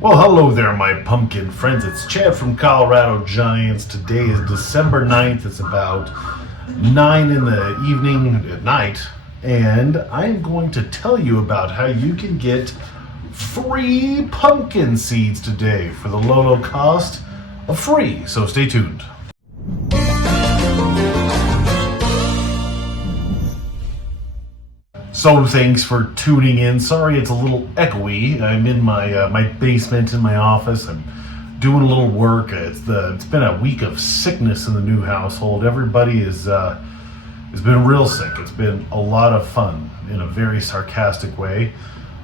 Well, hello there, my pumpkin friends. It's Chad from Colorado Giants. Today is December 9th. It's about 9 in the evening at night. And I'm going to tell you about how you can get free pumpkin seeds today for the low cost of free. So stay tuned. So thanks for tuning in. Sorry it's a little echoey. I'm in my basement in my office. I'm doing a little work. It's been a week of sickness in the new household. Everybody has been real sick. It's been a lot of fun in a very sarcastic way.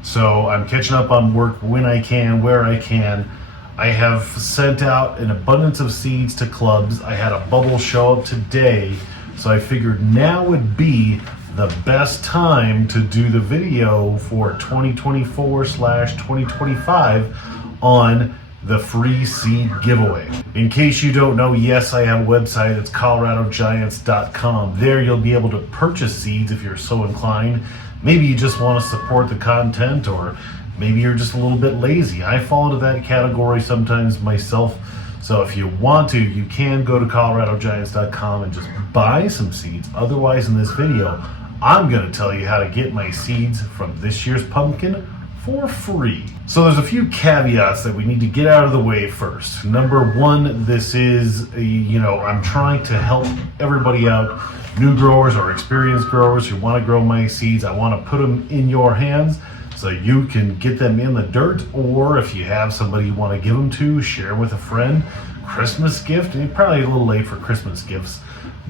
So I'm catching up on work when I can, where I can. I have sent out an abundance of seeds to clubs. I had a bubble show up today, so I figured now would be the best time to do the video for 2024/2025 on the free seed giveaway. In case you don't know, yes, I have a website. It's coloradogiants.com. There you'll be able to purchase seeds if you're so inclined. Maybe you just want to support the content, or maybe you're just a little bit lazy. I fall into that category sometimes myself. So if you want to, you can go to coloradogiants.com and just buy some seeds. Otherwise, in this video, I'm going to tell you how to get my seeds from this year's pumpkin for free. So there's a few caveats that we need to get out of the way first. Number one, this is, I'm trying to help everybody out, new growers or experienced growers who want to grow my seeds. I want to put them in your hands so you can get them in the dirt, or if you have somebody you want to give them to, share with a friend. Christmas gift, and probably a little late for Christmas gifts,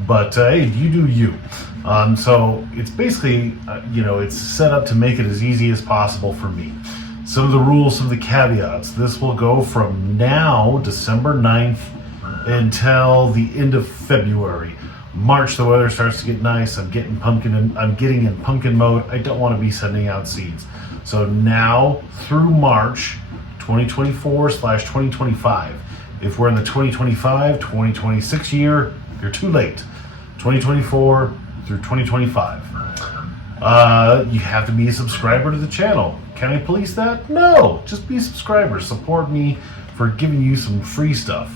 but hey, you do you. So it's basically, it's set up to make it as easy as possible for me. Some of the rules, some of the caveats. This will go from now, December 9th, until the end of February. March, the weather starts to get nice. I'm getting in pumpkin mode. I don't want to be sending out seeds. So now through March 2024/2025. If we're in the 2025-2026 year, you're too late. 2024 through 2025. You have to be a subscriber to the channel. Can I police that? No, just be a subscriber. Support me for giving you some free stuff.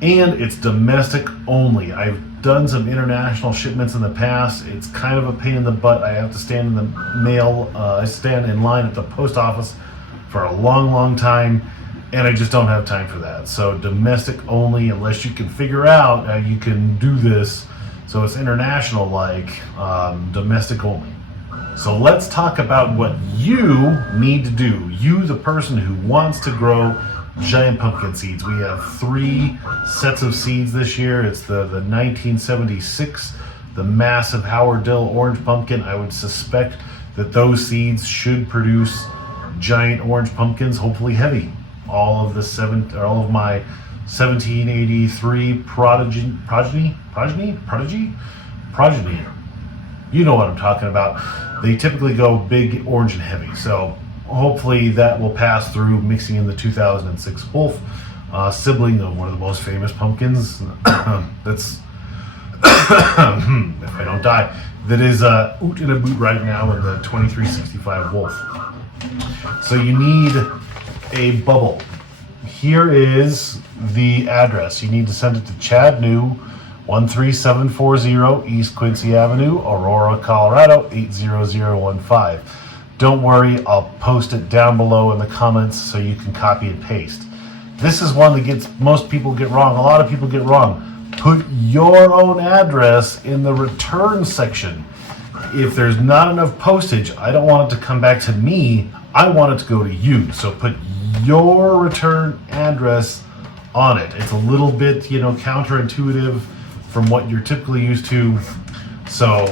And it's domestic only. I've done some international shipments in the past. It's kind of a pain in the butt. I have to stand in the mail. I stand in line at the post office for a long time, and I just don't have time for that. So domestic only, unless you can figure out how you can do this so it's international, like domestic only. So let's talk about what you need to do. You, the person who wants to grow giant pumpkin seeds. We have 3 sets of seeds this year. It's the 1976, the massive Howard Dill orange pumpkin. I would suspect that those seeds should produce giant orange pumpkins, hopefully heavy. All of my 1783 progeny. You know what I'm talking about. They typically go big, orange, and heavy. So hopefully that will pass through, mixing in the 2006 Wolf, sibling of one of the most famous pumpkins. That's if I don't die. That is oot in a boot right now in the 2365 Wolf. So you need a bubble. Here is the address. You need to send it to Chad New, 13740 East Quincy Avenue, Aurora, Colorado, 80015. Don't worry, I'll post it down below in the comments so you can copy and paste. This is one that most people get wrong. A lot of people get wrong. Put your own address in the return section. If there's not enough postage, I don't want it to come back to me. I want it to go to you. So put your return address on it. It's a little bit, counterintuitive from what you're typically used to. So,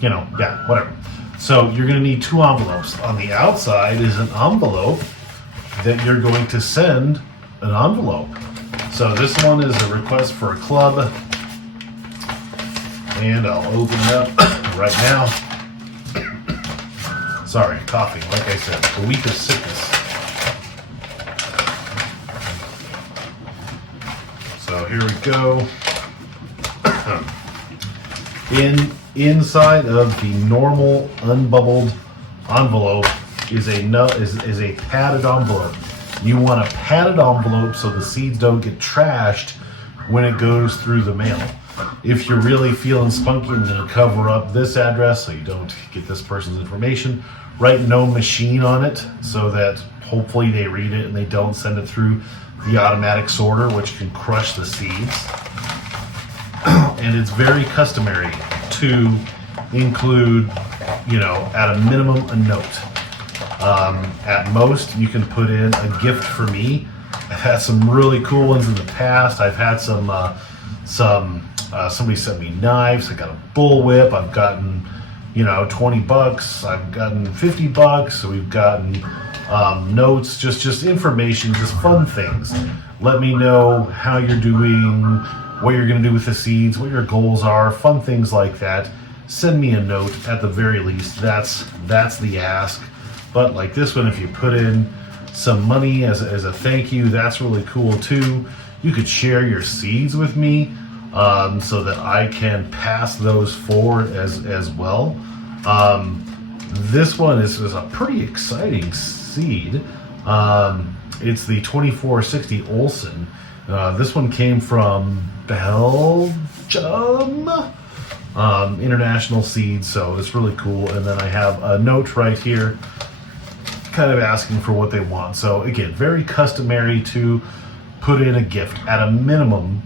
whatever. So you're going to need 2 envelopes. On the outside is an envelope that you're going to send an envelope. So this one is a request for a club. And I'll open it up right now. Sorry, coughing. Like I said, a week of sickness. So here we go. Inside of the normal unbubbled envelope is a padded envelope. You want a padded envelope so the seeds don't get trashed when it goes through the mail. If you're really feeling spunky, I'm going to cover up this address so you don't get this person's information. Write no machine on it so that hopefully they read it and they don't send it through the automatic sorter, which can crush the seeds. And it's very customary to include, at a minimum, a note. At most, you can put in a gift for me. I've had some really cool ones in the past. I've had somebody sent me knives. I got a bullwhip. I've gotten, $20. I've gotten $50. So we've gotten notes, just information, just fun things. Let me know how you're doing, what you're going to do with the seeds, what your goals are, fun things like that. Send me a note at the very least. That's the ask. But like this one, if you put in some money as a thank you, that's really cool too. You could share your seeds with me so that I can pass those forward as well. This one is a pretty exciting seed. It's the 2460 Olsen. This one came from Belgium. International seeds, so it's really cool. And then I have a note right here kind of asking for what they want. So again, very customary to put in a gift. At a minimum,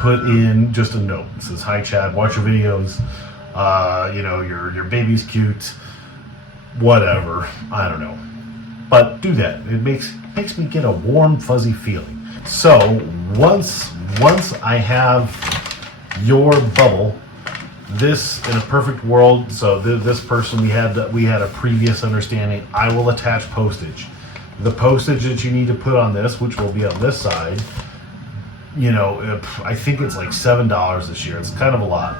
put in just a note. It says, "Hi Chad, watch your videos. Your baby's cute." Whatever, I don't know. But do that. It makes me get a warm, fuzzy feeling. So once I have your bubble, this in a perfect world, so this person we had a previous understanding, I will attach postage. The postage that you need to put on this, which will be on this side, I think it's like $7 this year. It's kind of a lot.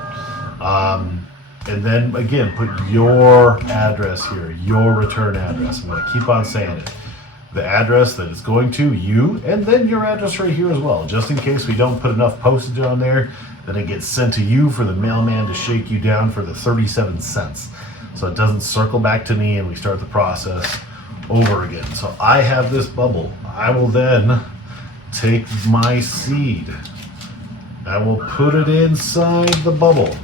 And then again, put your address here, your return address. I'm going to keep on saying it. The address that it's going to, you, and then your address right here as well. Just in case we don't put enough postage on there, then it gets sent to you for the mailman to shake you down for the 37 cents. So it doesn't circle back to me and we start the process over again. So I have this bubble. I will then take my seed. I will put it inside the bubble.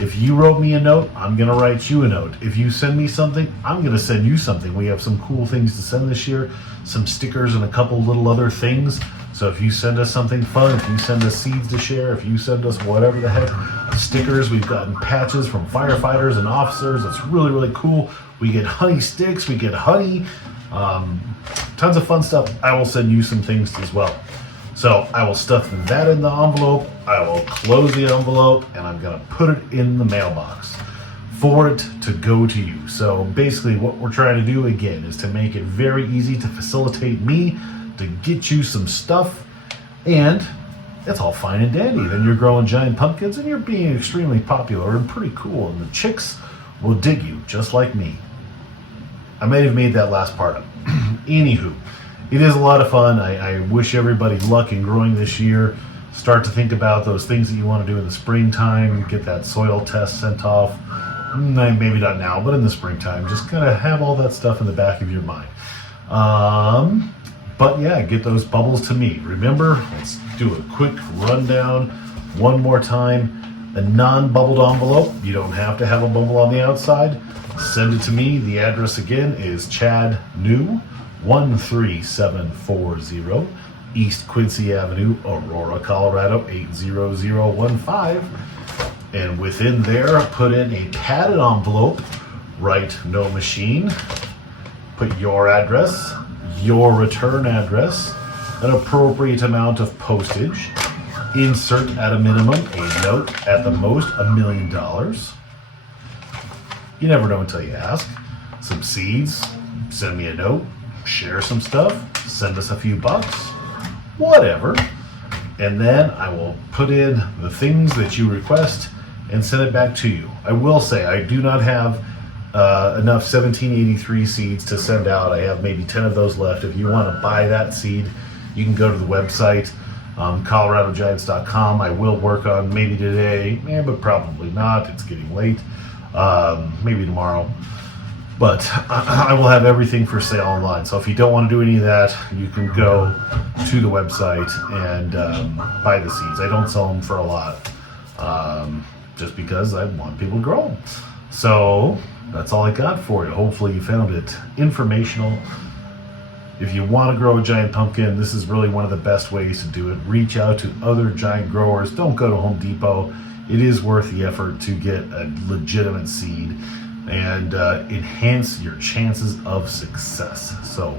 If you wrote me a note, I'm going to write you a note. If you send me something, I'm going to send you something. We have some cool things to send this year, some stickers and a couple little other things. So if you send us something fun, if you send us seeds to share, if you send us whatever the heck, stickers, we've gotten patches from firefighters and officers. It's really, really cool. We get honey sticks, we get honey, tons of fun stuff. I will send you some things as well. So I will stuff that in the envelope, I will close the envelope, and I'm gonna put it in the mailbox for it to go to you. So basically what we're trying to do again is to make it very easy to facilitate me to get you some stuff, and it's all fine and dandy. Then you're growing giant pumpkins and you're being extremely popular and pretty cool, and the chicks will dig you just like me. I might have made that last part up. Anywho, it is a lot of fun. I wish everybody luck in growing this year. Start to think about those things that you want to do in the springtime. Get that soil test sent off. Maybe not now, but in the springtime. Just kind of have all that stuff in the back of your mind. But yeah, get those bubbles to me. Remember, let's do a quick rundown one more time. A non-bubbled envelope. You don't have to have a bubble on the outside. Send it to me. The address again is Chad New, 13740 East Quincy Avenue, Aurora, Colorado, 80015. And within there, put in a padded envelope. Write no machine. Put your address, your return address, an appropriate amount of postage. Insert at a minimum a note, at the most $1 million. You never know until you ask. Some seeds, send me a note, share some stuff, send us a few bucks, whatever. And then I will put in the things that you request and send it back to you. I will say I do not have enough 1783 seeds to send out. I have maybe 10 of those left. If you want to buy that seed, you can go to the website, coloradogiants.com. I will work on maybe today, but probably not. It's getting late. Maybe tomorrow. But I will have everything for sale online. So if you don't want to do any of that, you can go to the website and buy the seeds. I don't sell them for a lot, just because I want people to grow them. So that's all I got for you. Hopefully you found it informational. If you want to grow a giant pumpkin, this is really one of the best ways to do it. Reach out to other giant growers. Don't go to Home Depot. It is worth the effort to get a legitimate seed and enhance your chances of success. So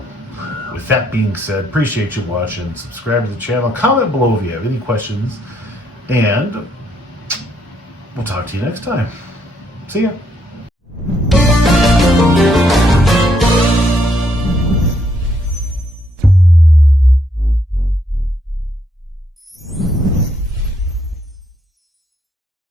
with that being said, appreciate you watching. Subscribe to the channel. Comment below if you have any questions. And we'll talk to you next time. See ya.